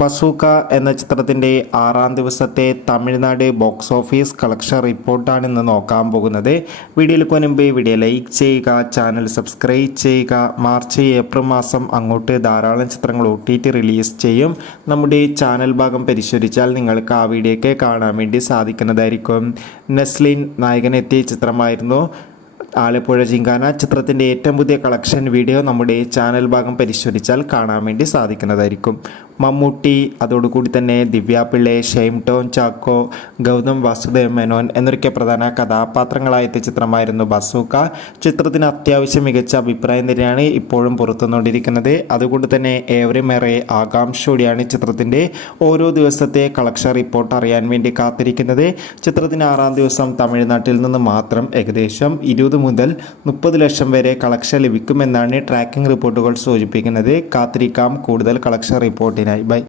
Bazooka എന്ന ചിത്രത്തിൻ്റെ 6ാം ദിവസത്തെ തമിഴ്നാട് ബോക്സ് ഓഫീസ് കളക്ഷൻ റിപ്പോർട്ടാണ് ഇന്ന് നോക്കാൻ പോകുന്നത്. വീഡിയോയിൽ മുൻപ് വീഡിയോ ലൈക്ക് ചെയ്യുക, ചാനൽ സബ്സ്ക്രൈബ് ചെയ്യുക. മാർച്ച് ഏപ്രിൽ മാസം അങ്ങോട്ട് ധാരാളം ചിത്രങ്ങൾ OTT റിലീസ് ചെയ്യും. നമ്മുടെ ചാനൽ ഭാഗം പരിശോധിച്ചാൽ നിങ്ങൾക്ക് ആ വീഡിയോയ്ക്ക് കാണാൻ വേണ്ടി സാധിക്കുന്നതായിരിക്കും. നെസ്ലിൻ നായകനെത്തിയ ചിത്രമായിരുന്നു ആലപ്പുഴ ജിങ്കാന. ചിത്രത്തിൻ്റെ ഏറ്റവും പുതിയ കളക്ഷൻ വീഡിയോ നമ്മുടെ ചാനൽ ഭാഗം പരിശോധിച്ചാൽ കാണാൻ വേണ്ടി സാധിക്കുന്നതായിരിക്കും. മമ്മൂട്ടി, അതോടുകൂടി തന്നെ ദിവ്യ പിള്ളെ, ഷെയ്ം ടോം ചാക്കോ, ഗൗതം വാസുദേവ് മേനോൻ എന്നൊക്കെ പ്രധാന കഥാപാത്രങ്ങളായെത്തിയ ചിത്രമായിരുന്നു ബസൂക്ക. ചിത്രത്തിന് അത്യാവശ്യം മികച്ച അഭിപ്രായം തന്നെയാണ് ഇപ്പോഴും പുറത്തുവന്നുകൊണ്ടിരിക്കുന്നത്. അതുകൊണ്ട് തന്നെ ഏവരുമേറെ ആകാംക്ഷയോടെയാണ് ചിത്രത്തിൻ്റെ ഓരോ ദിവസത്തെ കളക്ഷൻ റിപ്പോർട്ട് അറിയാൻ വേണ്ടി കാത്തിരിക്കുന്നത്. ചിത്രത്തിന് 6ാം ദിവസം തമിഴ്നാട്ടിൽ നിന്ന് മാത്രം ഏകദേശം 20 മുതൽ 30 ലക്ഷം വരെ കളക്ഷൻ ലഭിക്കുമെന്നാണ് ട്രാക്കിംഗ് റിപ്പോർട്ടുകൾ സൂചിപ്പിക്കുന്നത്. കാത്തിരിക്കാം കൂടുതൽ കളക്ഷൻ റിപ്പോർട്ടിനായി. ബൈ.